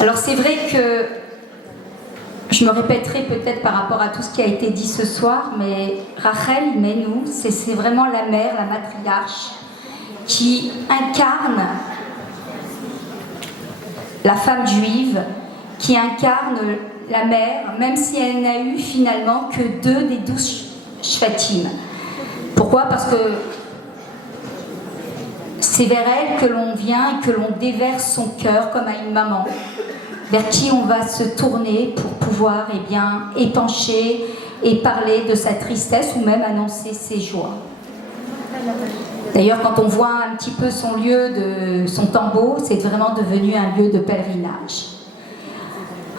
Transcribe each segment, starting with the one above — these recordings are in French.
Alors c'est vrai que je me répéterai peut-être par rapport à tout ce qui a été dit ce soir, mais Rachel Imenu, c'est vraiment la mère, la matriarche, qui incarne la femme juive, qui incarne la mère, même si elle n'a eu finalement que 2 des 12 Shvatim. Pourquoi? Parce que c'est vers elle que l'on vient et que l'on déverse son cœur comme à une maman, vers qui on va se tourner pour pouvoir épancher et parler de sa tristesse ou même annoncer ses joies. D'ailleurs, quand on voit un petit peu son lieu, son tombeau, c'est vraiment devenu un lieu de pèlerinage.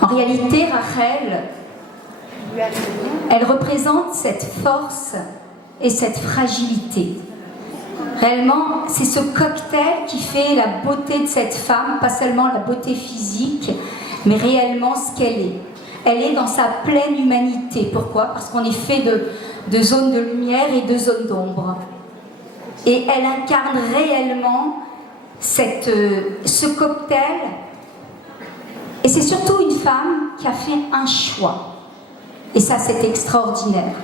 En réalité, Rachel, elle représente cette force et cette fragilité. Réellement, c'est ce cocktail qui fait la beauté de cette femme, pas seulement la beauté physique, mais réellement ce qu'elle est. Elle est dans sa pleine humanité. Pourquoi? Parce qu'on est fait de zones de lumière et de zones d'ombre. Et elle incarne réellement ce cocktail. Et c'est surtout une femme qui a fait un choix. Et ça, c'est extraordinaire.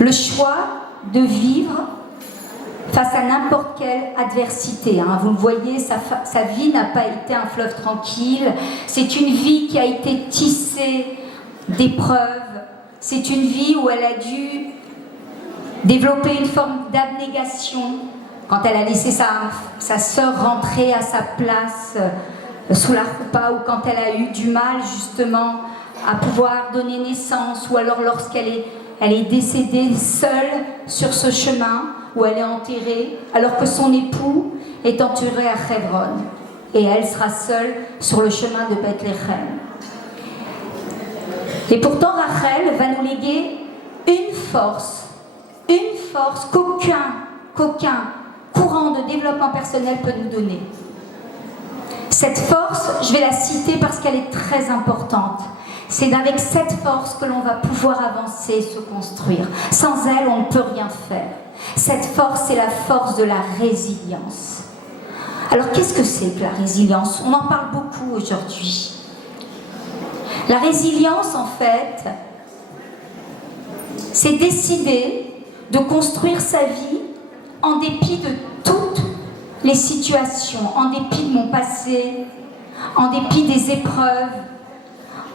Le choix de vivre face à n'importe quelle adversité. Vous le voyez, sa vie n'a pas été un fleuve tranquille. C'est une vie qui a été tissée d'épreuves. C'est une vie où elle a dû développer une forme d'abnégation quand elle a laissé sa sœur rentrer à sa place sous la roupa, ou quand elle a eu du mal justement à pouvoir donner naissance, ou alors lorsqu'elle est décédée seule sur ce chemin où elle est enterrée, alors que son époux est enterré à Hebron, et elle sera seule sur le chemin de Bethléem. Et pourtant, Rachel va nous léguer une force qu'aucun courant de développement personnel peut nous donner. Cette force, je vais la citer parce qu'elle est très importante. C'est avec cette force que l'on va pouvoir avancer, se construire. Sans elle, on ne peut rien faire. Cette force, c'est la force de la résilience. Alors, qu'est-ce que c'est que la résilience? On en parle beaucoup aujourd'hui. La résilience, en fait, c'est décider de construire sa vie en dépit de toutes les situations, en dépit de mon passé, en dépit des épreuves,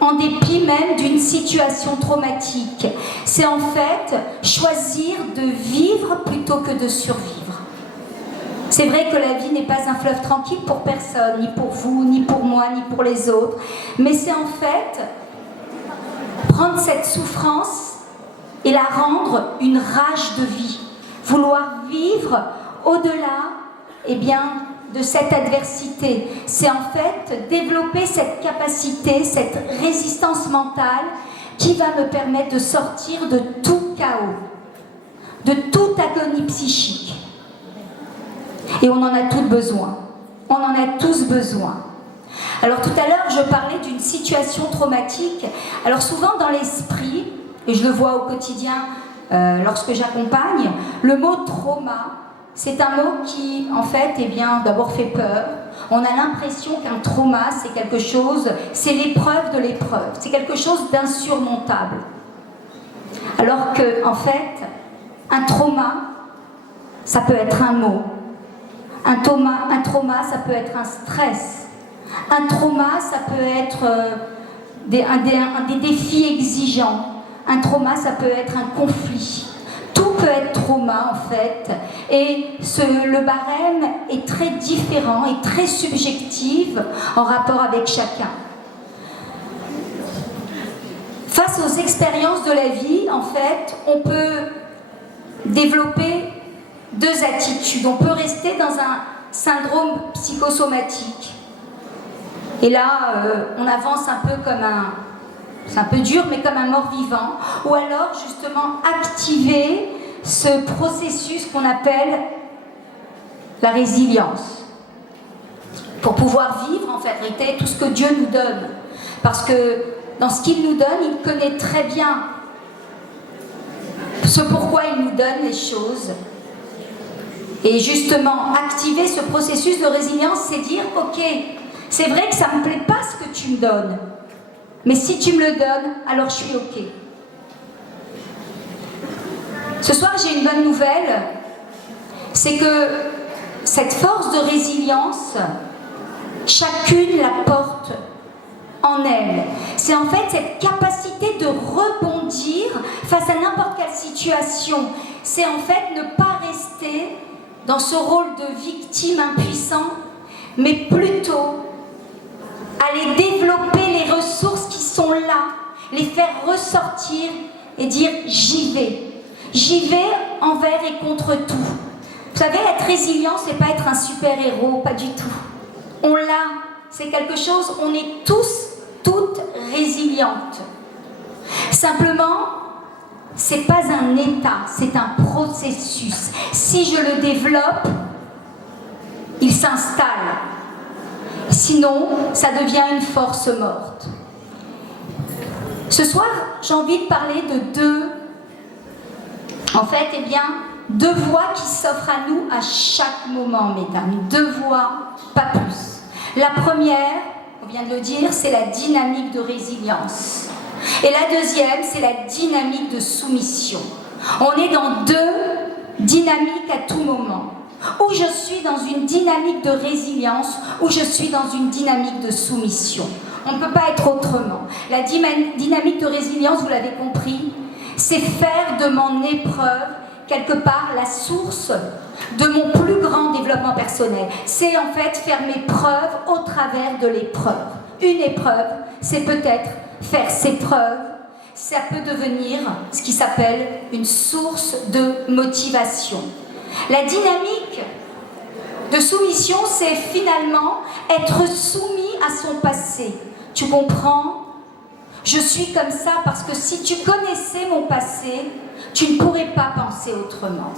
en dépit même d'une situation traumatique. C'est en fait choisir de vivre plutôt que de survivre. C'est vrai que la vie n'est pas un fleuve tranquille pour personne, ni pour vous, ni pour moi, ni pour les autres, mais c'est en fait prendre cette souffrance et la rendre une rage de vie. Vouloir vivre au-delà de cette adversité. C'est en fait développer cette capacité, cette résistance mentale qui va me permettre de sortir de tout chaos, de toute agonie psychique. Et on en a tous besoin. On en a tous besoin. Alors tout à l'heure, je parlais d'une situation traumatique. Alors souvent dans l'esprit, et je le vois au quotidien lorsque j'accompagne, le mot trauma, c'est un mot qui, en fait, d'abord fait peur. On a l'impression qu'un trauma, c'est quelque chose, c'est l'épreuve de l'épreuve. C'est quelque chose d'insurmontable. Alors que, en fait, un trauma, ça peut être un mot. Un trauma, ça peut être un stress. Un trauma, ça peut être des défis exigeants. Un trauma, ça peut être un conflit. Tout peut être trauma, en fait. Et le barème est très différent et très subjectif en rapport avec chacun. Face aux expériences de la vie, en fait, on peut développer 2 attitudes. On peut rester dans un syndrome psychosomatique. Et là, on avance un peu comme c'est un peu dur, mais comme un mort-vivant. Ou alors, justement, activer ce processus qu'on appelle la résilience. Pour pouvoir vivre, en fait, tout ce que Dieu nous donne. Parce que dans ce qu'il nous donne, il connaît très bien ce pourquoi il nous donne les choses. Et justement, activer ce processus de résilience, c'est dire, ok, c'est vrai que ça ne me plaît pas ce que me donnes. Mais si tu me le donnes, alors je suis OK. Ce soir, j'ai une bonne nouvelle. C'est que cette force de résilience, chacune la porte en elle. C'est en fait cette capacité de rebondir face à n'importe quelle situation. C'est en fait ne pas rester dans ce rôle de victime impuissant, mais plutôt aller développer les ressources qui sont là, les faire ressortir et dire j'y vais. J'y vais envers et contre tout. Vous savez, être résilient, c'est pas être un super-héros, pas du tout. On l'a, c'est quelque chose, on est tous, toutes résilientes. Simplement, c'est pas un état, c'est un processus. Si je le développe, il s'installe. Sinon, ça devient une force morte. Ce soir, j'ai envie de parler de deux voies qui s'offrent à nous à chaque moment, mesdames. Deux voies, pas plus. La première, on vient de le dire, c'est la dynamique de résilience. Et la deuxième, c'est la dynamique de soumission. On est dans deux dynamiques à tout moment. Ou je suis dans une dynamique de résilience, ou je suis dans une dynamique de soumission. On ne peut pas être autrement. La dynamique de résilience, vous l'avez compris, c'est faire de mon épreuve, quelque part, la source de mon plus grand développement personnel. C'est en fait faire mes preuves au travers de l'épreuve. Une épreuve, c'est peut-être faire ses preuves. Ça peut devenir ce qui s'appelle une source de motivation. La dynamique de soumission, c'est finalement être soumis à son passé. Tu comprends ? Je suis comme ça parce que si tu connaissais mon passé, tu ne pourrais pas penser autrement.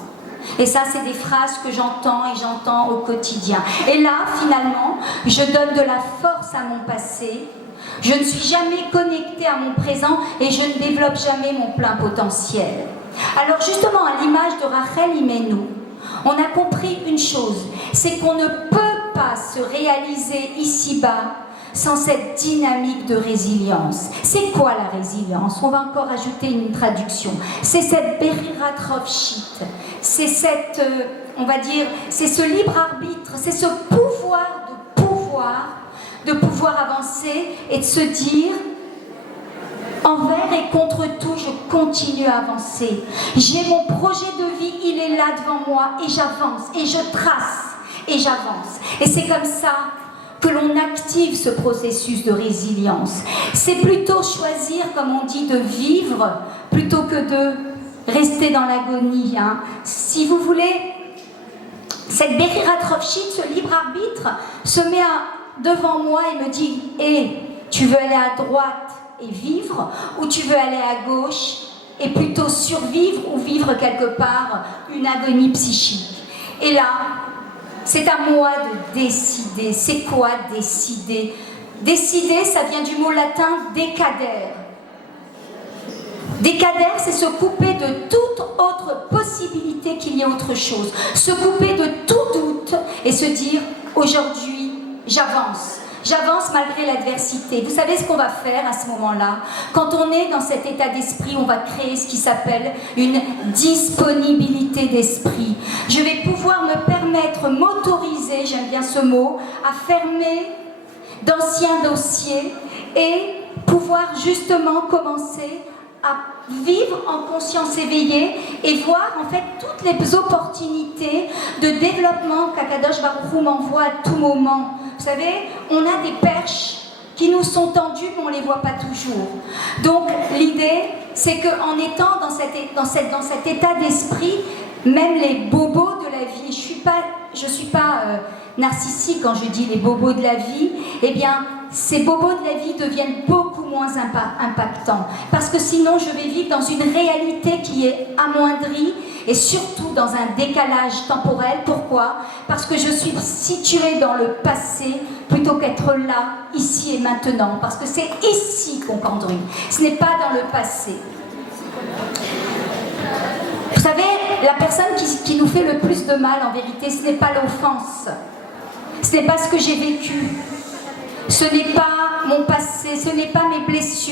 Et ça, c'est des phrases que j'entends et j'entends au quotidien. Et là, finalement, je donne de la force à mon passé. Je ne suis jamais connectée à mon présent et je ne développe jamais mon plein potentiel. Alors justement, à l'image de Rachel Imenu, on a compris une chose, c'est qu'on ne peut pas se réaliser ici-bas sans cette dynamique de résilience. C'est quoi la résilience ? On va encore ajouter une traduction. C'est cette Bechirat Rofshit. C'est cette, on va dire, c'est ce libre arbitre, c'est ce pouvoir de pouvoir avancer et de se dire envers et contre tout, je continue à avancer. J'ai mon projet de vie, il est là devant moi et j'avance et je trace et j'avance. Et c'est comme ça que l'on active ce processus de résilience. C'est plutôt choisir, comme on dit, de vivre plutôt que de rester dans l'agonie. Si vous voulez, cette Bechirat Rofshit, ce libre arbitre, se met devant moi et me dit « Hé, tu veux aller à droite et vivre, ou tu veux aller à gauche et plutôt survivre ou vivre quelque part une agonie psychique ?» Et là, c'est à moi de décider. C'est quoi décider ? Décider, ça vient du mot latin décadere. Décadere, c'est se couper de toute autre possibilité qu'il y ait autre chose. Se couper de tout doute et se dire aujourd'hui, j'avance. J'avance malgré l'adversité. Vous savez ce qu'on va faire à ce moment-là ? Quand on est dans cet état d'esprit, on va créer ce qui s'appelle une disponibilité d'esprit. Je vais pouvoir me permettre, m'autoriser, j'aime bien ce mot, à fermer d'anciens dossiers et pouvoir justement commencer à vivre en conscience éveillée et voir en fait toutes les opportunités de développement qu'Akadosh Baruch Hu m'envoie à tout moment. Vous savez, on a des perches qui nous sont tendues, mais on ne les voit pas toujours. Donc l'idée, c'est qu'en étant dans cet état d'esprit, même les bobos de la vie, je suis pas narcissique quand je dis les bobos de la vie, eh bien, ces bobos de la vie deviennent beaucoup moins impactants. Parce que sinon, je vais vivre dans une réalité qui est amoindrie et surtout dans un décalage temporel. Pourquoi ? Parce que je suis située dans le passé plutôt qu'être là, ici et maintenant. Parce que c'est ici qu'on conduit. Ce n'est pas dans le passé. Vous savez, la personne qui nous fait le plus de mal, en vérité, ce n'est pas l'offense. Ce n'est pas ce que j'ai vécu. Ce n'est pas mon passé.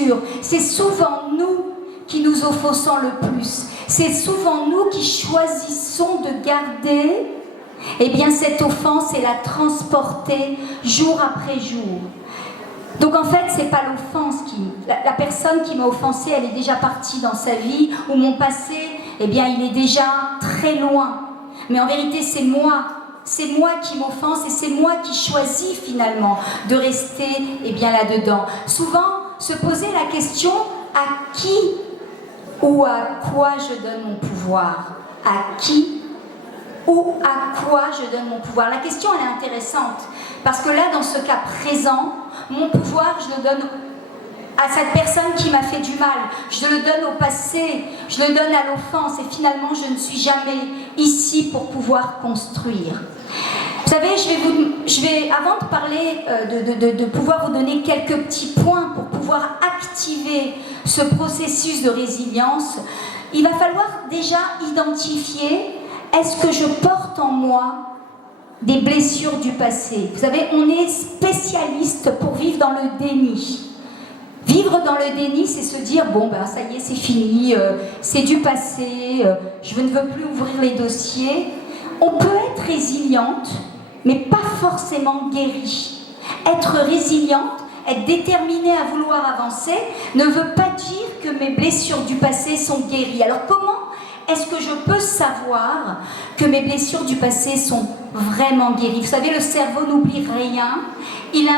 blessures. C'est souvent nous qui nous offensons le plus. C'est souvent nous qui choisissons de garder cette offense et la transporter jour après jour. Donc en fait, c'est pas l'offense la personne qui m'a offensée, elle est déjà partie dans sa vie, ou mon passé, il est déjà très loin. Mais en vérité, c'est moi qui m'offense et c'est moi qui choisis finalement de rester là-dedans. Souvent, se poser la question à qui ou à quoi je donne mon pouvoir? À qui ou à quoi je donne mon pouvoir? La question, elle est intéressante parce que là, dans ce cas présent, mon pouvoir, je le donne à cette personne qui m'a fait du mal, je le donne au passé, je le donne à l'offense et finalement je ne suis jamais ici pour pouvoir construire. Vous savez, je vais avant de parler, de pouvoir vous donner quelques petits points pour pouvoir activer ce processus de résilience, il va falloir déjà identifier, est-ce que je porte en moi des blessures du passé? Vous savez, on est spécialiste pour vivre dans le déni. Vivre dans le déni, c'est se dire, ça y est, c'est fini, c'est du passé, je ne veux plus ouvrir les dossiers. On peut être résiliente, mais pas forcément guérie. Être résiliente, être déterminée à vouloir avancer, ne veut pas dire que mes blessures du passé sont guéries. Alors comment est-ce que je peux savoir que mes blessures du passé sont vraiment guéries? Vous savez, le cerveau n'oublie rien. Il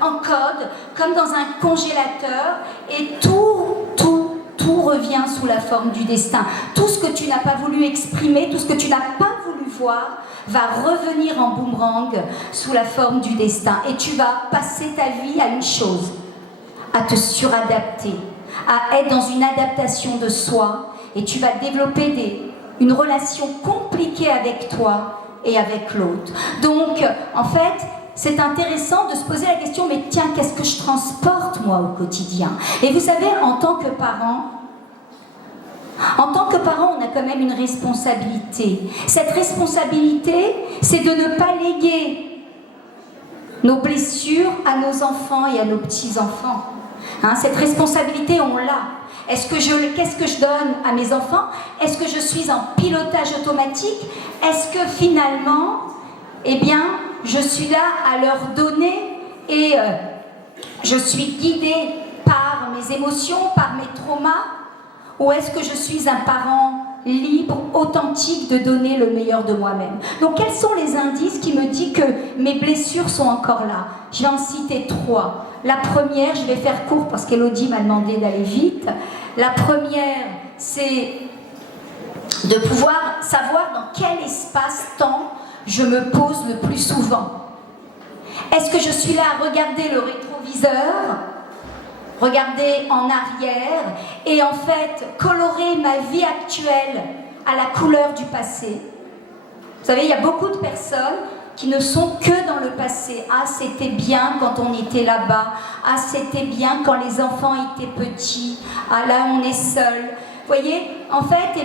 encode comme dans un congélateur et tout revient sous la forme du destin. Tout ce que tu n'as pas voulu exprimer, tout ce que tu n'as pas voulu voir, va revenir en boomerang sous la forme du destin. Et tu vas passer ta vie à une chose, à te suradapter, à être dans une adaptation de soi. Et tu vas développer une relation compliquée avec toi et avec l'autre. Donc, en fait, c'est intéressant de se poser la question, mais tiens, qu'est-ce que je transporte, moi, au quotidien? Et vous savez, en tant que parent, on a quand même une responsabilité. Cette responsabilité, c'est de ne pas léguer nos blessures à nos enfants et à nos petits-enfants. Cette responsabilité, on l'a. Qu'est-ce que je donne à mes enfants? Est-ce que je suis en pilotage automatique? Est-ce que finalement, je suis là à leur donner et je suis guidée par mes émotions, par mes traumas? Ou est-ce que je suis un parent libre, authentique de donner le meilleur de moi-même? Donc quels sont les indices qui me disent que mes blessures sont encore là? Je vais en citer 3. La première, je vais faire court parce qu'Elodie m'a demandé d'aller vite. La première, c'est de pouvoir savoir dans quel espace-temps je me pose le plus souvent. Est-ce que je suis là à regarder le rétroviseur, regarder en arrière et en fait colorer ma vie actuelle à la couleur du passé? Vous savez, il y a beaucoup de personnes qui ne sont que dans le passé. Ah, c'était bien quand on était là-bas. Ah, c'était bien quand les enfants étaient petits. Ah, là, on est seul. Vous voyez, en fait,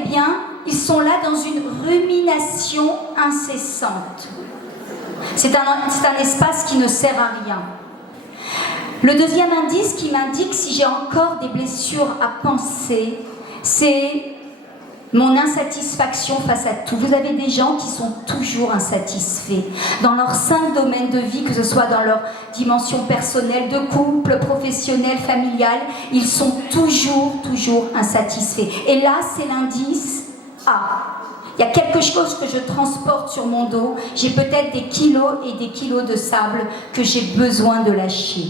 ils sont là dans une rumination incessante. C'est un espace qui ne sert à rien. Le deuxième indice qui m'indique si j'ai encore des blessures à penser, c'est mon insatisfaction face à tout. Vous avez des gens qui sont toujours insatisfaits dans leurs 5 domaines de vie, que ce soit dans leur dimension personnelle, de couple, professionnelle, familiale, ils sont toujours insatisfaits. Et là, c'est l'indice A. Il y a quelque chose que je transporte sur mon dos, j'ai peut-être des kilos et des kilos de sable que j'ai besoin de lâcher.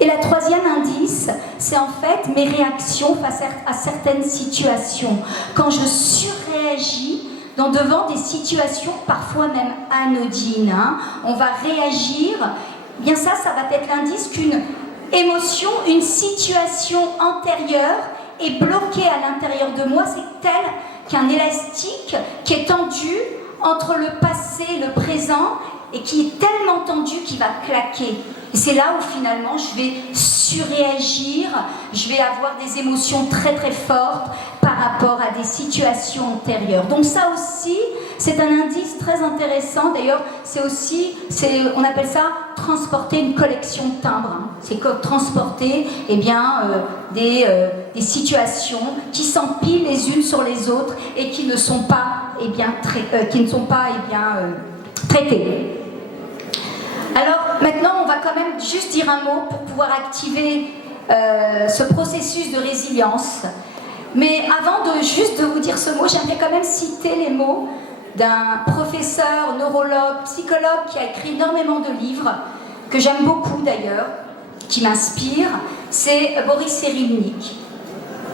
Et le troisième indice, c'est en fait mes réactions face à certaines situations. Quand je surréagis devant des situations parfois même anodines, on va réagir, ça va être l'indice qu'une émotion, une situation antérieure est bloquée à l'intérieur de moi. C'est tel qu'un élastique qui est tendu entre le passé et le présent et qui est tellement tendu qu'il va claquer. Et c'est là où finalement je vais surréagir, je vais avoir des émotions très fortes par rapport à des situations antérieures. Donc ça aussi, c'est un indice très intéressant. D'ailleurs, on appelle ça transporter une collection de timbres. C'est comme transporter des situations qui s'empilent les unes sur les autres et qui ne sont pas, traitées. Alors maintenant, on va quand même juste dire un mot pour pouvoir activer ce processus de résilience. Mais avant de vous dire ce mot, j'aimerais quand même citer les mots d'un professeur, neurologue, psychologue qui a écrit énormément de livres, que j'aime beaucoup d'ailleurs, qui m'inspire, c'est Boris Cyrulnik.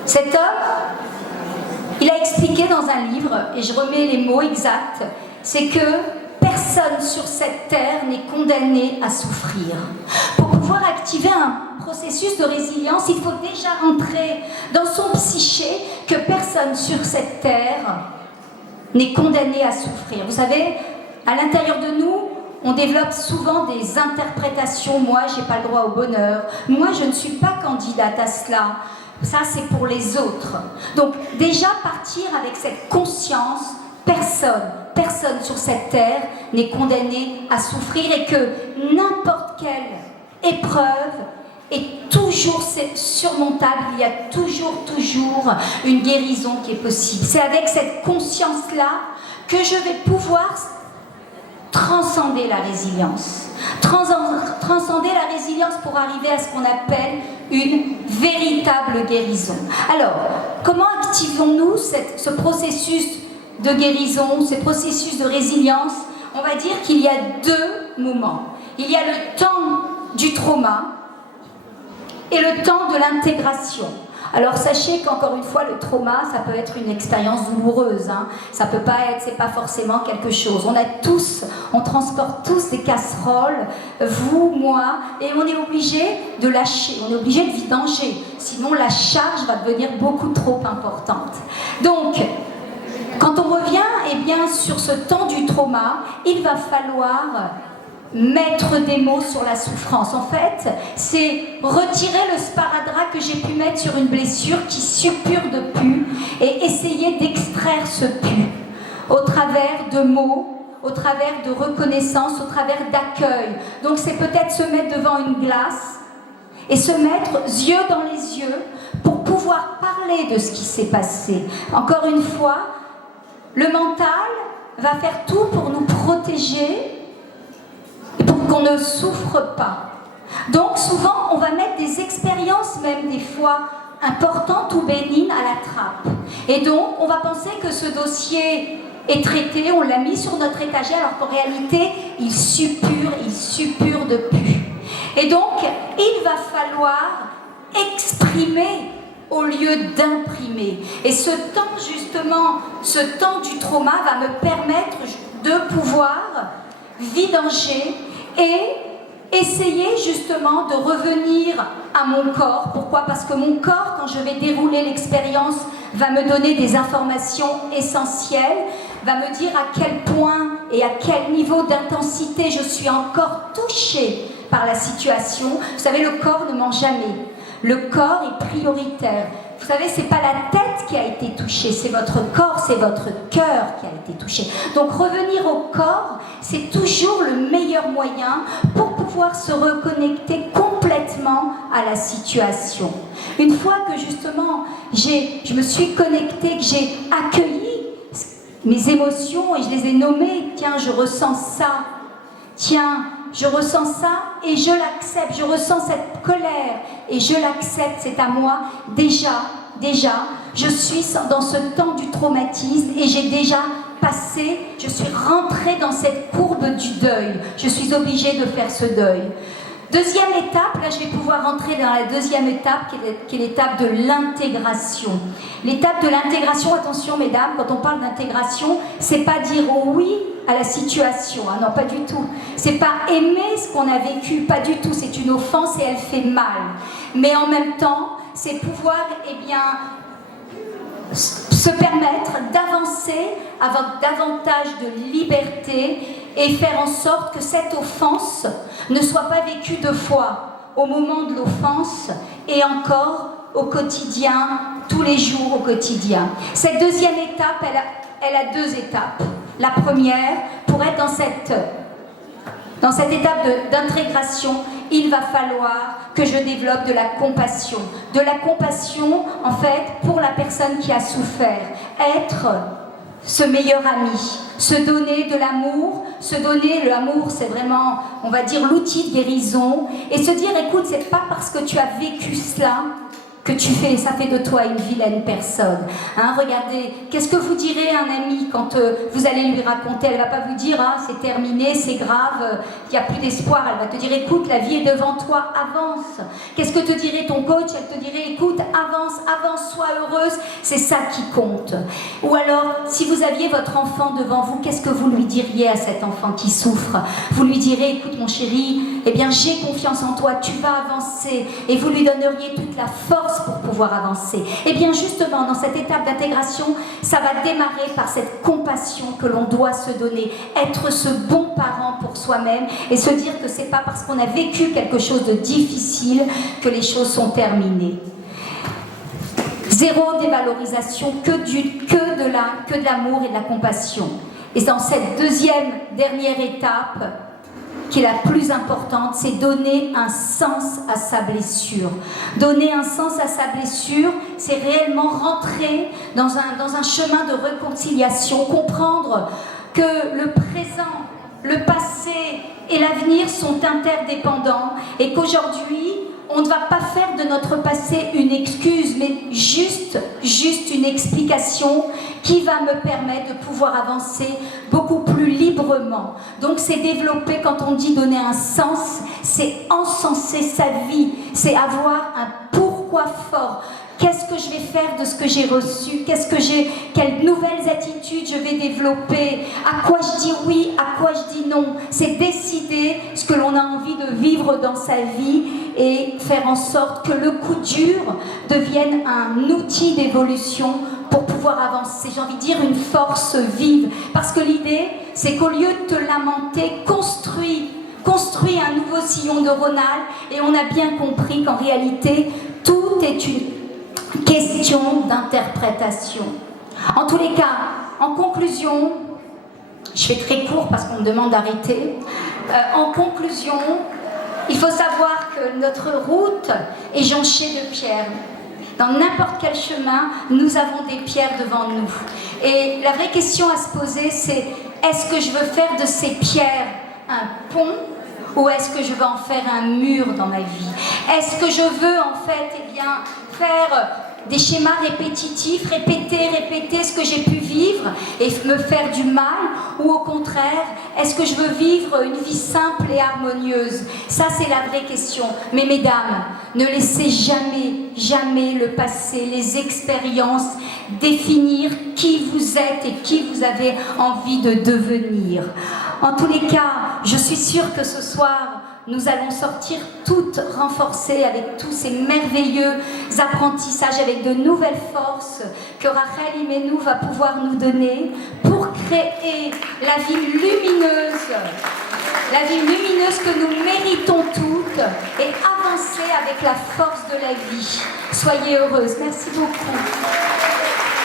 Cet homme, il a expliqué dans un livre, et je remets les mots exacts, c'est que personne sur cette terre n'est condamné à souffrir. Pour pouvoir activer un processus de résilience, il faut déjà rentrer dans son psyché que personne sur cette terre n'est condamné à souffrir. Vous savez, à l'intérieur de nous, on développe souvent des interprétations. Moi, je n'ai pas le droit au bonheur. Moi, je ne suis pas candidate à cela. Ça, c'est pour les autres. Donc, déjà partir avec cette conscience, personne sur cette terre n'est condamné à souffrir et que n'importe quelle épreuve est toujours surmontable, il y a toujours une guérison qui est possible. C'est avec cette conscience-là que je vais pouvoir transcender la résilience. Transcender la résilience pour arriver à ce qu'on appelle une véritable guérison. Alors, comment activons-nous ce processus de guérison, ce processus de résilience? On va dire qu'il y a deux moments. Il y a le temps du trauma et le temps de l'intégration. Alors sachez qu'encore une fois, le trauma, ça peut être une expérience douloureuse. Ça peut pas être, c'est pas forcément quelque chose. On transporte tous des casseroles, vous, moi, et on est obligé de lâcher, on est obligé de vidanger. Sinon, la charge va devenir beaucoup trop importante. Donc, quand on revient sur ce temps du trauma, il va falloir mettre des mots sur la souffrance. En fait, c'est retirer le sparadrap que j'ai pu mettre sur une blessure qui suppure de pu et essayer d'extraire ce pu au travers de mots, au travers de reconnaissance, au travers d'accueil. Donc c'est peut-être se mettre devant une glace et se mettre yeux dans les yeux pour pouvoir parler de ce qui s'est passé. Encore une fois, le mental va faire tout pour nous protéger et pour qu'on ne souffre pas. Donc souvent, on va mettre des expériences, même des fois importantes ou bénignes, à la trappe. Et donc, on va penser que ce dossier est traité, on l'a mis sur notre étagère, alors qu'en réalité, il suppure de pu. Et donc, il va falloir exprimer au lieu d'imprimer. Et ce temps, justement, ce temps du trauma va me permettre de pouvoir vidanger et essayer justement de revenir à mon corps. Pourquoi ? Parce que mon corps, quand je vais dérouler l'expérience, va me donner des informations essentielles, va me dire à quel point et à quel niveau d'intensité je suis encore touchée par la situation. Vous savez, le corps ne ment jamais. Le corps est prioritaire. Vous savez, c'est pas la tête qui a été touchée, c'est votre corps, c'est votre cœur qui a été touché. Donc revenir au corps, c'est toujours le meilleur moyen pour pouvoir se reconnecter complètement à la situation. Une fois que justement je me suis connectée, que j'ai accueilli mes émotions et je les ai nommées, tiens, je ressens ça, tiens, je ressens ça et je l'accepte, je ressens cette colère et je l'accepte, c'est à moi. Déjà, je suis dans ce temps du traumatisme et j'ai déjà passé, je suis rentrée dans cette courbe du deuil. Je suis obligée de faire ce deuil. Deuxième étape, là je vais pouvoir rentrer dans la deuxième étape qui est l'étape de l'intégration. L'étape de l'intégration, attention mesdames, quand on parle d'intégration, c'est pas dire oui à la situation, hein, non pas du tout. C'est pas aimer ce qu'on a vécu, pas du tout, c'est une offense et elle fait mal. Mais en même temps, c'est pouvoir se permettre d'avancer avec davantage de liberté et faire en sorte que cette offense ne soit pas vécue deux fois, au moment de l'offense et encore au quotidien, tous les jours au quotidien. Cette deuxième étape, elle a deux étapes. La première, pour être dans cette étape d'intégration, il va falloir que je développe de la compassion. De la compassion, en fait, pour la personne qui a souffert. Être ce meilleur ami, se donner de l'amour, l'amour c'est vraiment, on va dire, l'outil de guérison, et se dire, écoute, c'est pas parce que tu as vécu cela que ça fait de toi une vilaine personne. Hein, regardez, qu'est-ce que vous direz à un ami quand vous allez lui raconter? Elle ne va pas vous dire, ah, c'est terminé, c'est grave, il n'y a plus d'espoir. Elle va te dire, écoute, la vie est devant toi, avance. Qu'est-ce que te dirait ton coach? Elle te dirait, écoute, avance, avance, sois heureuse, c'est ça qui compte. Ou alors, si vous aviez votre enfant devant vous, qu'est-ce que vous lui diriez à cet enfant qui souffre? Vous lui direz, écoute mon chéri, eh bien j'ai confiance en toi, tu vas avancer, et vous lui donneriez toute la force pour pouvoir avancer. Et bien justement, dans cette étape d'intégration, ça va démarrer par cette compassion que l'on doit se donner, être ce bon parent pour soi-même et se dire que c'est pas parce qu'on a vécu quelque chose de difficile que les choses sont terminées. Zéro dévalorisation, que de l'amour et de la compassion. Et dans cette dernière étape, qui est la plus importante, c'est donner un sens à sa blessure. Donner un sens à sa blessure, c'est réellement rentrer dans un chemin de réconciliation, comprendre que le présent, le passé et l'avenir sont interdépendants et qu'aujourd'hui, on ne va pas faire de notre passé une excuse, mais juste une explication qui va me permettre de pouvoir avancer beaucoup plus librement. Donc c'est développer, quand on dit donner un sens, c'est encenser sa vie, c'est avoir un pourquoi fort. Qu'est-ce que je vais faire de ce que j'ai reçu? Quelles nouvelles attitudes je vais développer? À quoi je dis oui? À quoi je dis non? C'est décider ce que l'on a envie de vivre dans sa vie et faire en sorte que le coup dur devienne un outil d'évolution pour pouvoir avancer. J'ai envie de dire une force vive. Parce que l'idée, c'est qu'au lieu de te lamenter, construis un nouveau sillon de Rhônal, et on a bien compris qu'en réalité, tout est une question d'interprétation. En tous les cas, en conclusion, je fais très court parce qu'on me demande d'arrêter. En conclusion, il faut savoir que notre route est jonchée de pierres. Dans n'importe quel chemin, nous avons des pierres devant nous. Et la vraie question à se poser, c'est est-ce que je veux faire de ces pierres un pont ou est-ce que je veux en faire un mur dans ma vie? Est-ce que je veux en fait faire des schémas répétitifs, répéter ce que j'ai pu vivre et me faire du mal, ou au contraire, est-ce que je veux vivre une vie simple et harmonieuse? Ça, c'est la vraie question. Mais mesdames, ne laissez jamais le passé, les expériences définir qui vous êtes et qui vous avez envie de devenir. En tous les cas, je suis sûre que ce soir, nous allons sortir toutes renforcées avec tous ces merveilleux apprentissages, avec de nouvelles forces que Rachel Imenou va pouvoir nous donner pour créer la vie lumineuse que nous méritons toutes et avancer avec la force de la vie. Soyez heureuses. Merci beaucoup.